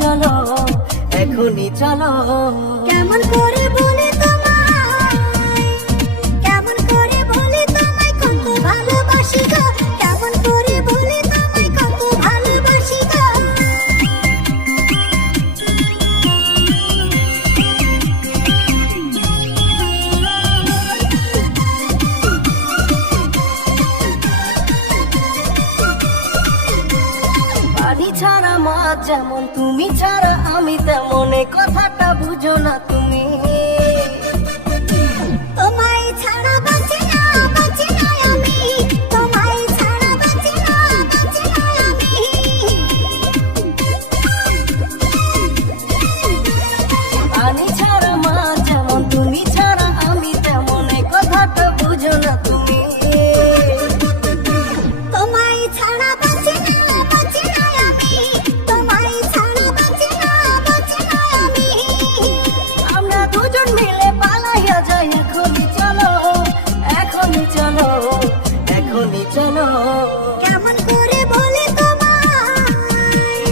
চলো, এখনই চলো। কেমন করে বলি তোমায়, কেমন করে বলি তোমায় কত ভালোবাসি গো, কেমন করে বলি তোমায় কত ভালোবাসি গো। পানি ছাড়া মাছ যেমন, তুমি ছাড়া আমি তেমন, এ কথাটা বুঝো না তুমি। তোমায় ছাড়া বাঁচি না, বাঁচি না আমি, তোমায় ছাড়া বাঁচি না, বাঁচি না আমি। পানি ছাড়া মাছ যেমন, তুমি ছাড়া আমি তেমন, এ কথাটা বুঝো না তুমি। তোমায় ছাড়া বাঁচি না, বাঁচি না আমি, তোমায় ছাড়া বাঁচি না, বাঁচি না আমি। আমরা দুজন মিলে পালাইয়া যাই, এখনই চলো, এখনই চলো, এখনই চলো। কেমন করে বলি তোমায়,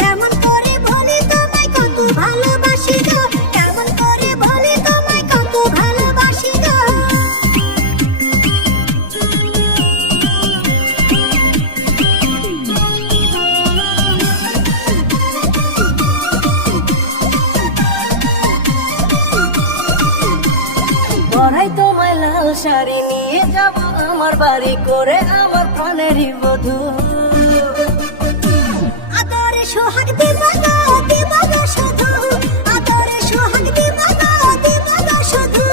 কেমন করে বলি তোমায় কত ভালোবাসি গো, কেমন করে বলি তোমায় কত ভালোবাসি গো। পরাই তোমায় লাল শাড়ি নিয়ে যাব আমার বাড়ি করে, আমার প্রাণেরই বধূ। আদরে সোহাগ দিব গো, দিব গো শুধু, আদরে সোহাগ দিব গো, দিব গো শুধু।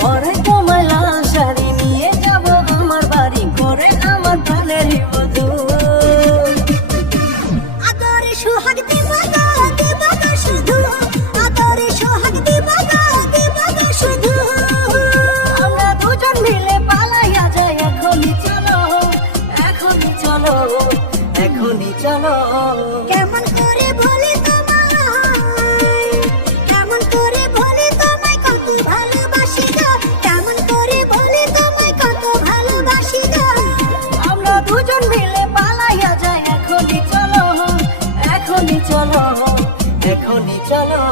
পরাই তোমায় লাল শাড়ি নিয়ে যাব আমার বাড়ি করে, আমার প্রাণেরই বধূ। আদরে সোহাগ দিব গো, দিব গো শুধু, আদরে সোহাগ দিব গো, দিব গো শুধু। আমরা দুজন মিলে পালাইয়া যাই, এখনই চলো, এখনই চলো, এখনই চলো। কেমন করে বলি তোমায়, কেমন করে বলি তোমায় কত ভালোবাসি গো, কেমন করে বলি তোমায় কত ভালোবাসি গো। আমরা দুজন মিলে পালাইয়া যাই, এখনই চলো, এখনই চলো, এখনই চলো।